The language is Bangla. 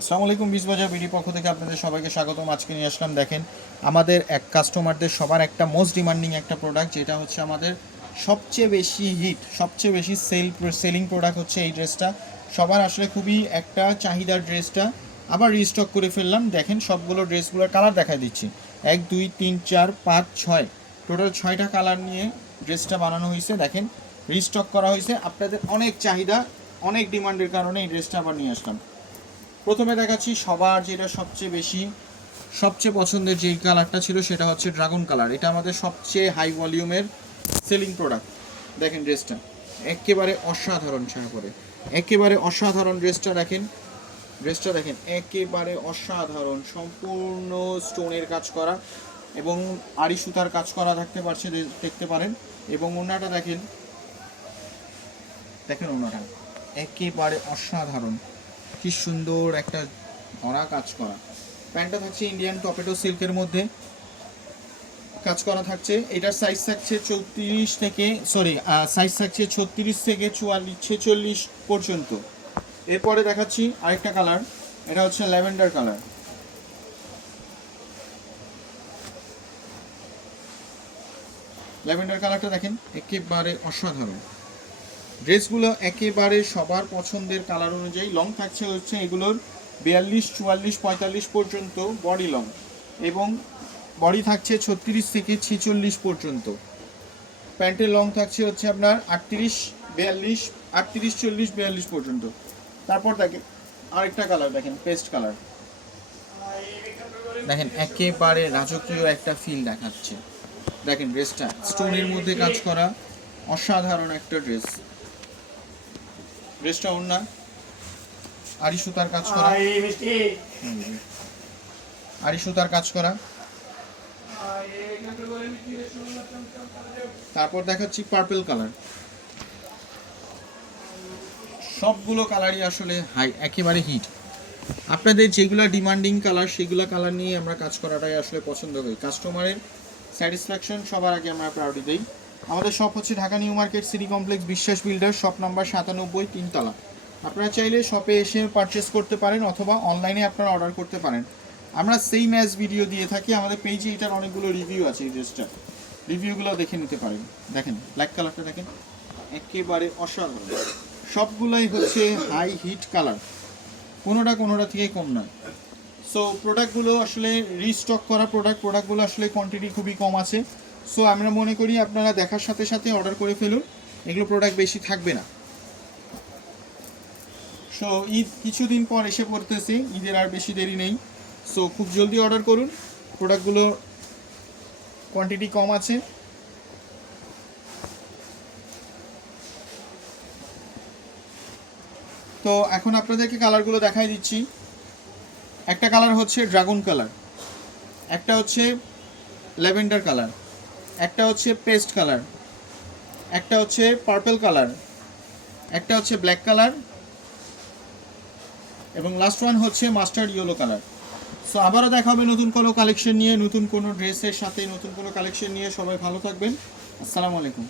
আসসালামু আলাইকুম, বিজবাজার বিডি পক্ষ থেকে আপনাদের সবাইকে স্বাগতম। আজকে নিয়ে আসলাম, দেখেন আমাদের এক কাস্টমারদের সবার একটা মোস্ট ডিমান্ডিং একটা প্রোডাক্ট, যেটা হচ্ছে আমাদের সবচেয়ে বেশি হিট, সবচেয়ে বেশি সেলিং প্রোডাক্ট হচ্ছে এই ড্রেসটা। সবার আসলে খুবই একটা চাহিদার ড্রেসটা আবার রিস্টক করে ফেললাম। দেখেন সবগুলো ড্রেসগুলোর কালার দেখাই দিচ্ছি, 1 2 3 4 5 6, টোটাল 6টা কালার নিয়ে ড্রেসটা বানানো হয়েছে। দেখেন রিস্টক করা হয়েছে, আপনাদের অনেক চাহিদা, অনেক ডিমান্ডের কারণে এই ড্রেসটা আবার নিয়ে আসলাম। প্রথমে দেখাচ্ছি সবার যেটা সবচেয়ে পছন্দের যেই কালারটা ছিল, সেটা হচ্ছে ড্রাগন কালার। এটা আমাদের সবচেয়ে হাই ভলিউমের সেলিং প্রোডাক্ট। দেখেন ড্রেসটা একেবারে অসাধারণ, ছায়া পরে একেবারে অসাধারণ ড্রেসটা দেখেন একেবারে অসাধারণ, সম্পূর্ণ স্টোনের কাজ করা এবং আড়ি সুতার কাজ করা থাকতে পারছে, দেখতে পারেন। এবং ওড়নাটা দেখেন ওড়নাটা একেবারে অসাধারণ, কি সুন্দর একটা ধরা কাজ করা। প্যান্টটা থাকছে ইন্ডিয়ান টপেটো সিল্কের মধ্যে কাজ করা থাকছে। এটার সাইজ থাকছে 36 থেকে 46 পর্যন্ত। এরপরে দেখাচ্ছি আরেকটা কালার, এটা হচ্ছে ল্যাভেন্ডার কালার। ল্যাভেন্ডার কালারটা দেখেন একেবারে অসাধারণ। ড্রেসগুলো একেবারে সবার পছন্দের কালার অনুযায়ী। লং থাকছে হচ্ছে এগুলোর 42 44 45 পর্যন্ত বডি লং, এবং বডি থাকছে 36 থেকে 46 পর্যন্ত। প্যান্টের লং থাকছে হচ্ছে আপনার 38 40 পর্যন্ত। তারপর দেখেন আরেকটা কালার, দেখেন পেস্ট কালার, দেখেন একেবারে রাজকীয় একটা ফিল দেখাচ্ছে। দেখেন ড্রেসটা স্টোনের মধ্যে কাজ করা, অসাধারণ একটা ড্রেসটা ওড়না আড়ি সুতার কাজ করা, তারপর দেখাচ্ছি পার্পল কালার। সবগুলো কালারই আসলে হাই, একেবারে হিট। আপনাদের যেগুলো ডিমান্ডিং কালার, সেগুলো কালার নিয়ে আমরা কাজ করাটাই আসলে পছন্দ করি। কাস্টমারের স্যাটিসফ্যাকশন সবার আগে আমরা প্রায়োরিটি দিই। আমাদের শপ হচ্ছে Dhaka new market city complex, বিশ্বাস বিল্ডার, শপ নাম্বার 97, 3 তলা। আপনারা চাইলে শপে এসে পারচেস করতে পারেন অথবা অনলাইনে আপনারা অর্ডার করতে পারেন। আমরা সেম অ্যাজ ভিডিও দিয়ে থাকি, আমাদের পেজে এটার অনেকগুলো রিভিউ আছে। এই ড্রেসটা রিভিউগুলো দেখে নিতে পারেন। দেখেন ব্ল্যাক কালারটা দেখেন একেবারে অসাধারণ, সবগুলোই হচ্ছে হাই হিট কালার, কোনোটা থেকে কম নয়। সো প্রোডাক্টগুলো আসলে রিস্টক করা প্রোডাক্টগুলো আসলে কোয়ান্টিটি খুবই কম আছে। সো আমরা মনে করি আপনারা দেখার সাথে সাথে অর্ডার করে ফেলুন, এগুলো প্রোডাক্ট বেশি থাকবে না। সো ঈদ কিছুদিন পর এসে পড়তেছে, ঈদের আর বেশি দেরি নেই। সো খুব জলদি অর্ডার করুন, প্রোডাক্টগুলো কোয়ান্টিটি কম আছে। তো এখন আপনাদেরকে কালারগুলো দেখাই দিচ্ছি। একটা কালার হচ্ছে ড্রাগন কালার, একটা হচ্ছে ল্যাভেন্ডার কালার, একটা হচ্ছে পেস্ট কালার, একটা হচ্ছে পার্পল কালার, একটা হচ্ছে ব্ল্যাক কালার, এবং লাস্ট ওয়ান হচ্ছে মাস্টার্ড ইয়েলো কালার। সো আবারও দেখা হবে নতুন কোনো কালেকশন নিয়ে, নতুন কোনো ড্রেসের সাথে নতুন কোনো কালেকশন নিয়ে। সবাই ভালো থাকবেন, আসসালামু আলাইকুম।